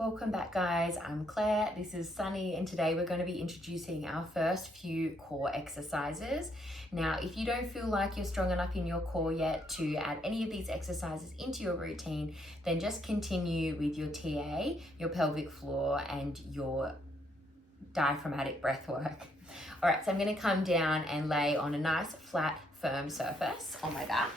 Welcome back, guys. I'm Claire, this is Sunny, and today we're going to be introducing our first few core exercises. Now, if you don't feel like you're strong enough in your core yet to add any of these exercises into your routine, then just continue with your TA, your pelvic floor, and your diaphragmatic breath work. All right, so I'm going to come down and lay on a nice, flat, firm surface on my back.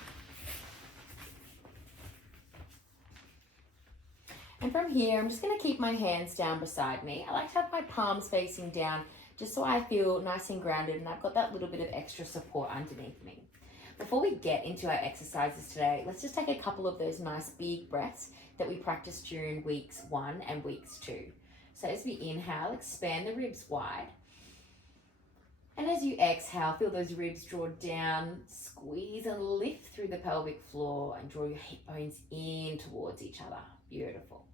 And from here, I'm just going to keep my hands down beside me. I like to have my palms facing down just so I feel nice and grounded and I've got that little bit of extra support underneath me. Before we get into our exercises today, let's just take a couple of those nice big breaths that we practiced during weeks 1 and weeks 2. So as we inhale, expand the ribs wide. And as you exhale, feel those ribs draw down, squeeze and lift through the pelvic floor and draw your hip bones in towards each other. Beautiful.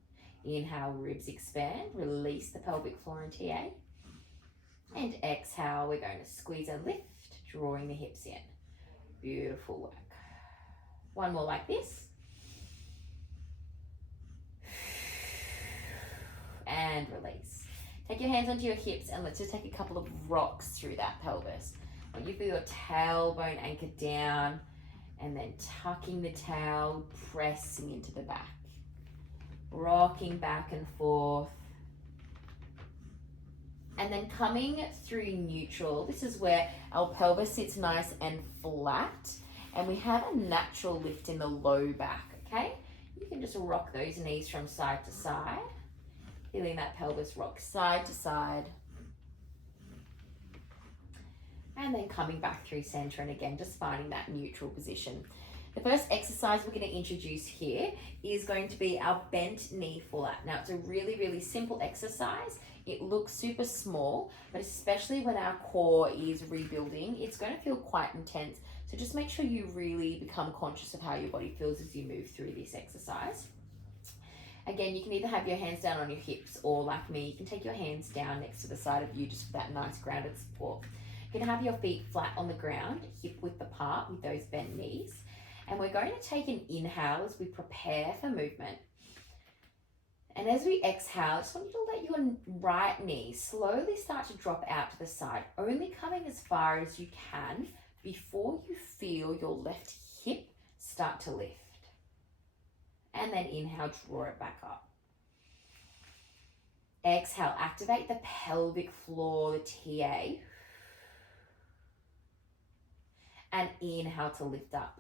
Inhale, ribs expand, release the pelvic floor and TA. And exhale, we're going to squeeze and lift, drawing the hips in. Beautiful work. One more like this. And release. Take your hands onto your hips and let's just take a couple of rocks through that pelvis. I want you to feel your tailbone anchored down and then tucking the tail, pressing into the back. Rocking back and forth. And then coming through neutral. This is where our pelvis sits nice and flat. And we have a natural lift in the low back, okay? You can just rock those knees from side to side. Feeling that pelvis rock side to side. And then coming back through center and again, just finding that neutral position. The first exercise we're going to introduce here is going to be our bent knee pull-up. Now, it's a really, really simple exercise. It looks super small, but especially when our core is rebuilding, it's going to feel quite intense. So just make sure you really become conscious of how your body feels as you move through this exercise. Again, you can either have your hands down on your hips or like me, you can take your hands down next to the side of you just for that nice grounded support. You can have your feet flat on the ground, hip width apart with those bent knees. And we're going to take an inhale as we prepare for movement. And as we exhale, I just want you to let your right knee slowly start to drop out to the side, only coming as far as you can before you feel your left hip start to lift. And then inhale, draw it back up. Exhale, activate the pelvic floor, the TA. And inhale to lift up.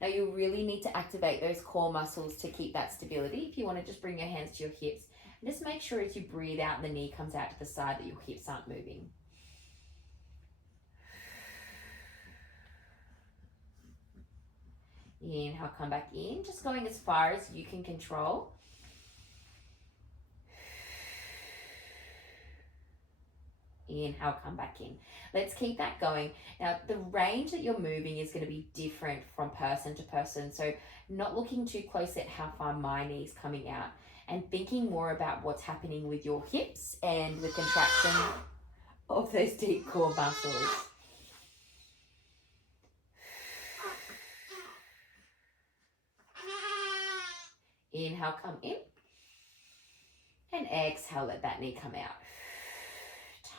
Now you really need to activate those core muscles to keep that stability. If you want to just bring your hands to your hips, and just make sure as you breathe out and the knee comes out to the side that your hips aren't moving. Inhale, come back in, just going as far as you can control. Inhale, come back in. Let's keep that going. Now, the range that you're moving is going to be different from person to person. So not looking too close at how far my knee's coming out and thinking more about what's happening with your hips and the contraction of those deep core muscles. Inhale, come in. And exhale, let that knee come out.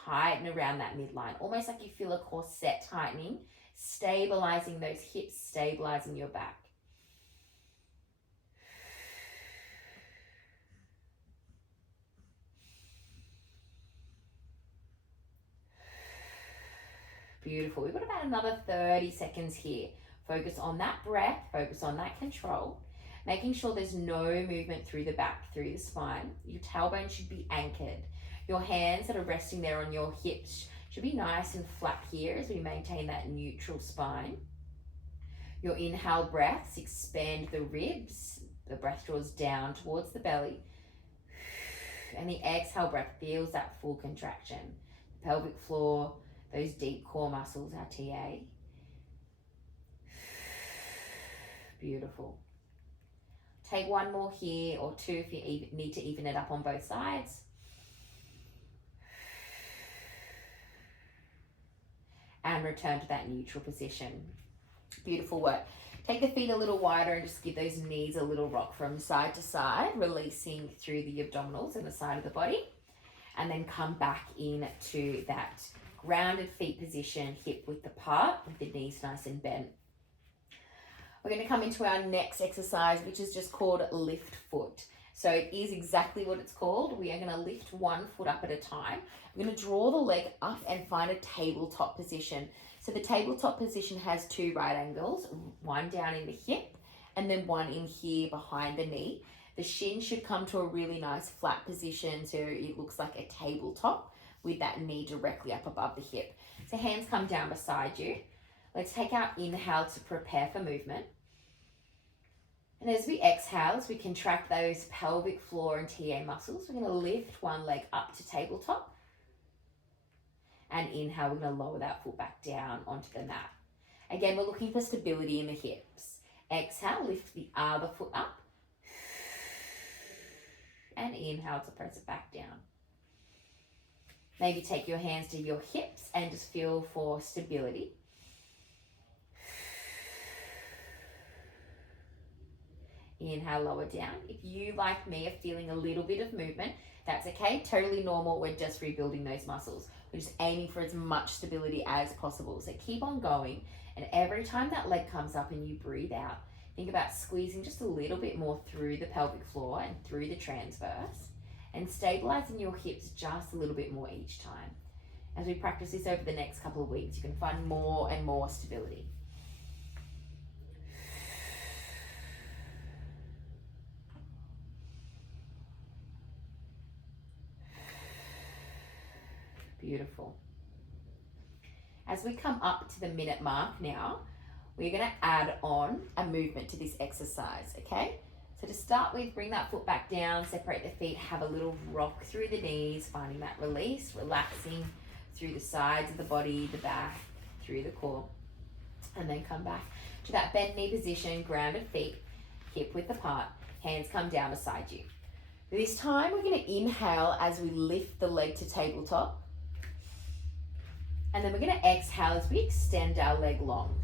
Tighten around that midline, almost like you feel a corset tightening, stabilizing those hips, stabilizing your back. Beautiful. We've got about another 30 seconds here. Focus on that breath, focus on that control, making sure there's no movement through the back, through the spine. Your tailbone should be anchored. Your hands that are resting there on your hips should be nice and flat here as we maintain that neutral spine. Your inhale breaths expand the ribs. The breath draws down towards the belly. And the exhale breath feels that full contraction. The pelvic floor, those deep core muscles, our TA. Beautiful. Take one more here or two if you need to even it up on both sides. And return to that neutral position. Beautiful work. Take the feet a little wider and just give those knees a little rock from side to side, releasing through the abdominals and the side of the body. And then come back into that grounded feet position, hip width apart, with the knees nice and bent. We're going to come into our next exercise, which is just called lift foot. So it is exactly what it's called. We are going to lift one foot up at a time. We're going to draw the leg up and find a tabletop position. So the tabletop position has two right angles, one down in the hip and then one in here behind the knee. The shin should come to a really nice flat position so it looks like a tabletop with that knee directly up above the hip. So hands come down beside you. Let's take our inhale to prepare for movement. And as we exhale, as we contract those pelvic floor and TA muscles, we're going to lift one leg up to tabletop. And inhale, we're going to lower that foot back down onto the mat. Again, we're looking for stability in the hips. Exhale, lift the other foot up. And inhale to press it back down. Maybe take your hands to your hips and just feel for stability. Inhale, lower down. If you, like me, are feeling a little bit of movement, that's okay, totally normal. We're just rebuilding those muscles. We're just aiming for as much stability as possible. So keep on going. And every time that leg comes up and you breathe out, think about squeezing just a little bit more through the pelvic floor and through the transverse, and stabilizing your hips just a little bit more each time. As we practice this over the next couple of weeks, you can find more and more stability. Beautiful. As we come up to the minute mark now, we're going to add on a movement to this exercise, okay? So to start with, bring that foot back down, separate the feet, have a little rock through the knees, finding that release, relaxing through the sides of the body, the back, through the core. And then come back to that bent knee position, grounded feet, hip width apart, hands come down beside you. This time we're going to inhale as we lift the leg to tabletop. And then we're going to exhale as we extend our leg long.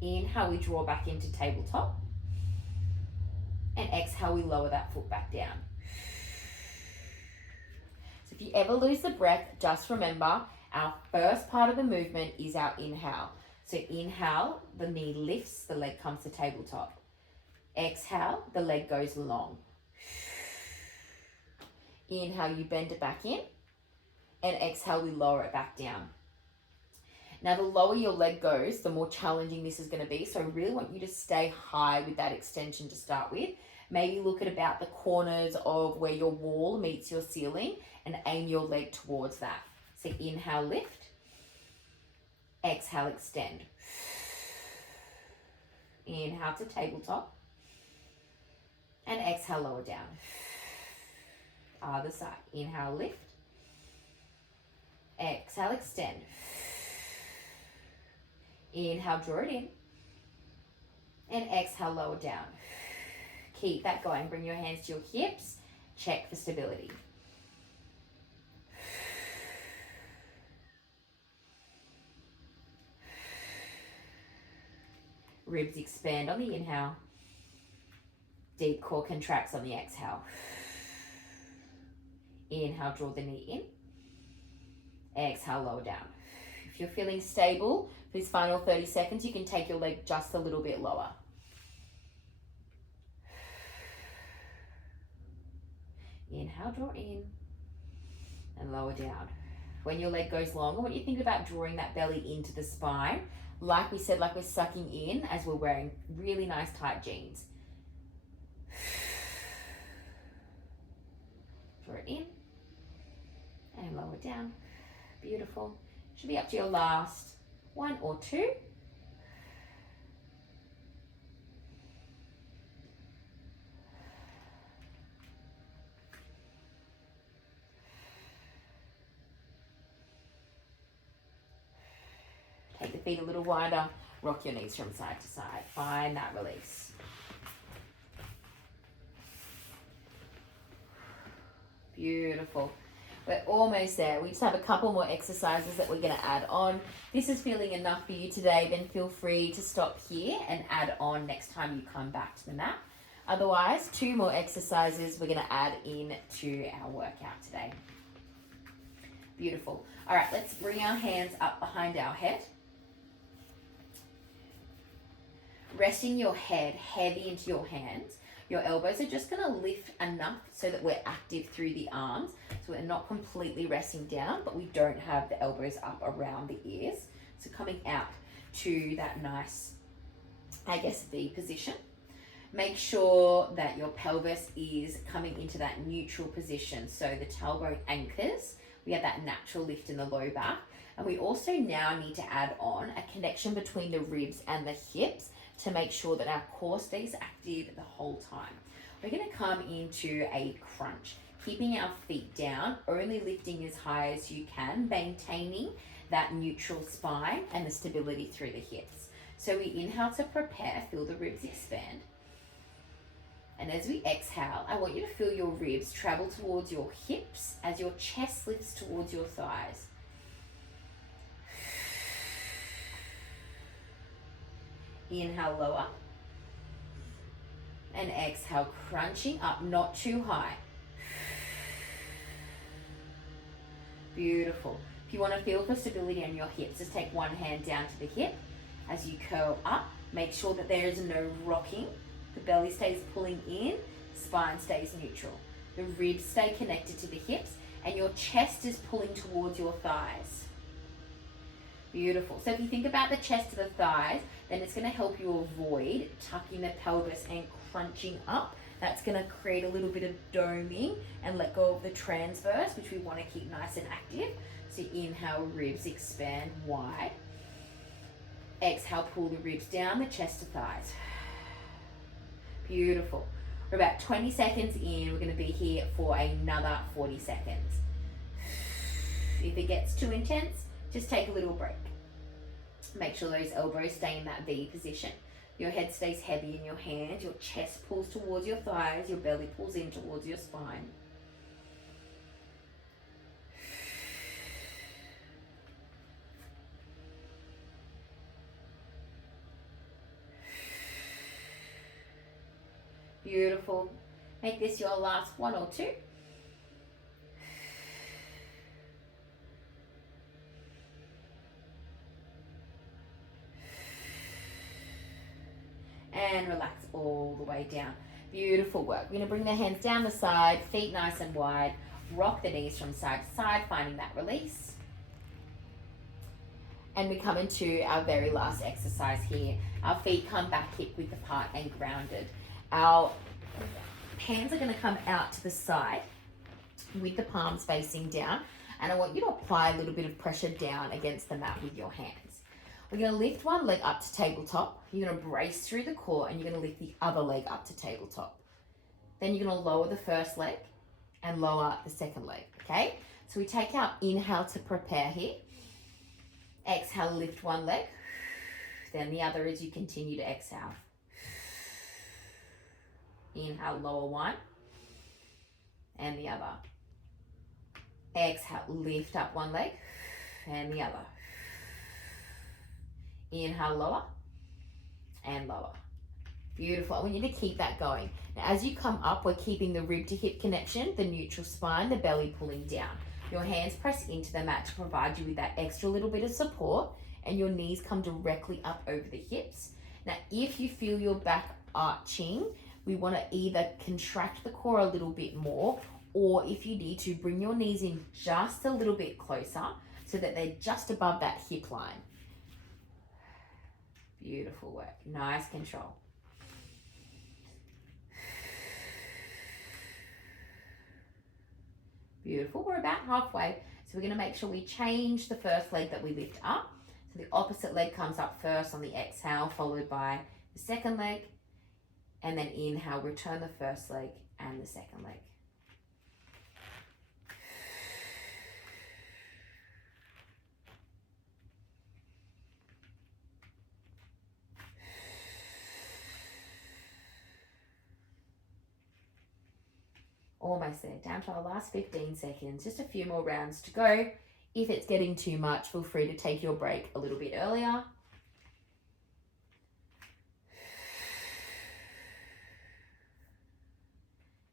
Inhale, we draw back into tabletop. And exhale, we lower that foot back down. So if you ever lose the breath, just remember our first part of the movement is our inhale. So inhale, the knee lifts, the leg comes to tabletop. Exhale, the leg goes long. Inhale, you bend it back in. And exhale, we lower it back down. Now, the lower your leg goes, the more challenging this is going to be. So I really want you to stay high with that extension to start with. Maybe look at about the corners of where your wall meets your ceiling and aim your leg towards that. So inhale, lift. Exhale, extend. Inhale to tabletop. And exhale, lower down. Other side. Inhale, lift. Exhale, extend. Inhale, draw it in. And exhale, lower down. Keep that going. Bring your hands to your hips. Check for stability. Ribs expand on the inhale. Deep core contracts on the exhale. Inhale, draw the knee in. Exhale, lower down. If you're feeling stable for this final 30 seconds, you can take your leg just a little bit lower. Inhale, draw in, and lower down. When your leg goes long, I want you to think about drawing that belly into the spine. Like we said, like we're sucking in as we're wearing really nice tight jeans. Draw it in, and lower down. Beautiful. Should be up to your last one or two. Take the feet a little wider. Rock your knees from side to side. Find that release. Beautiful. We're almost there. We just have a couple more exercises that we're going to add on. This is feeling enough for you today, then feel free to stop here and add on next time you come back to the mat. Otherwise, 2 more exercises we're going to add in to our workout today. Beautiful. All right, let's bring our hands up behind our head. Resting your head heavy into your hands. Your elbows are just going to lift enough so that we're active through the arms. So we're not completely resting down, but we don't have the elbows up around the ears. So coming out to that nice, I guess, V position. Make sure that your pelvis is coming into that neutral position. So the tailbone anchors. We have that natural lift in the low back. And we also now need to add on a connection between the ribs and the hips to make sure that our core stays active the whole time. We're going to come into a crunch, keeping our feet down, only lifting as high as you can, maintaining that neutral spine and the stability through the hips. So we inhale to prepare, feel the ribs expand. And as we exhale, I want you to feel your ribs travel towards your hips as your chest lifts towards your thighs. Inhale, lower. And exhale, crunching up, not too high. Beautiful. If you want to feel for stability on your hips, just take one hand down to the hip. As you curl up, make sure that there is no rocking. The belly stays pulling in, spine stays neutral. The ribs stay connected to the hips, and your chest is pulling towards your thighs. Beautiful. So if you think about the chest to the thighs, then it's going to help you avoid tucking the pelvis and crunching up. That's going to create a little bit of doming and let go of the transverse, which we want to keep nice and active. So inhale, ribs expand wide. Exhale, pull the ribs down, the chest to thighs. Beautiful. We're about 20 seconds in. We're going to be here for another 40 seconds. If it gets too intense, just take a little break. Make sure those elbows stay in that V position. Your head stays heavy in your hands. Your chest pulls towards your thighs. Your belly pulls in towards your spine. Beautiful. Make this your last 1 or 2. And relax all the way down. Beautiful work. We're going to bring the hands down the side, feet nice and wide. Rock the knees from side to side, finding that release. And we come into our very last exercise here. Our feet come back hip width apart and grounded. Our hands are going to come out to the side with the palms facing down. And I want you to apply a little bit of pressure down against the mat with your hands. We're going to lift one leg up to tabletop. You're going to brace through the core and you're going to lift the other leg up to tabletop. Then you're going to lower the first leg and lower the second leg, okay? So we take our inhale to prepare here. Exhale, lift one leg. Then the other as you continue to exhale. Inhale, lower one. And the other. Exhale, lift up one leg. And the other. Inhale, lower. And lower. Beautiful. I want you to keep that going. Now, as you come up, we're keeping the rib to hip connection, the neutral spine, the belly pulling down. Your hands press into the mat to provide you with that extra little bit of support, and your knees come directly up over the hips. Now, if you feel your back arching, we want to either contract the core a little bit more, or if you need to, bring your knees in just a little bit closer so that they're just above that hip line. Beautiful work. Nice control. Beautiful. We're about halfway. So we're going to make sure we change the first leg that we lift up. So the opposite leg comes up first on the exhale, followed by the second leg. And then inhale, return the first leg and the second leg. Almost there, down to our last 15 seconds. Just a few more rounds to go. If it's getting too much, feel free to take your break a little bit earlier.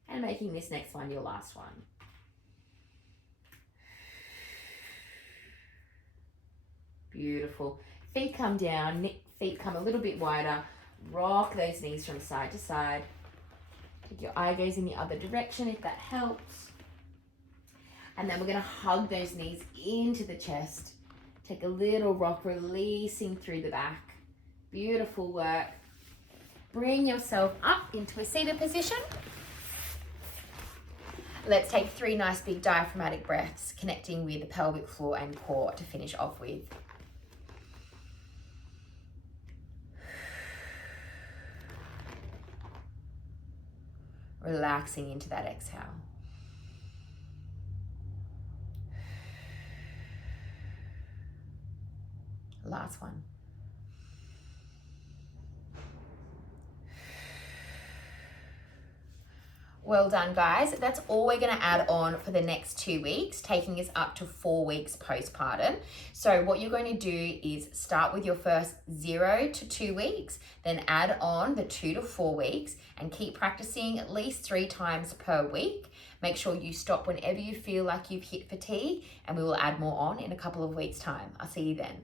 And making this next one your last one. Beautiful. Feet come down, feet come a little bit wider. Rock those knees from side to side. Take your eye gaze in the other direction if that helps. And then we're going to hug those knees into the chest. Take a little rock, releasing through the back. Beautiful work. Bring yourself up into a seated position. Let's take 3 nice big diaphragmatic breaths, connecting with the pelvic floor and core to finish off with. Relaxing into that exhale. Last one. Well done, guys. That's all we're going to add on for the next 2 weeks, taking us up to 4 weeks postpartum. So what you're going to do is start with your first 0 to 2 weeks, then add on the 2 to 4 weeks and keep practicing at least 3 times per week. Make sure you stop whenever you feel like you've hit fatigue, and we will add more on in a couple of weeks' time. I'll see you then.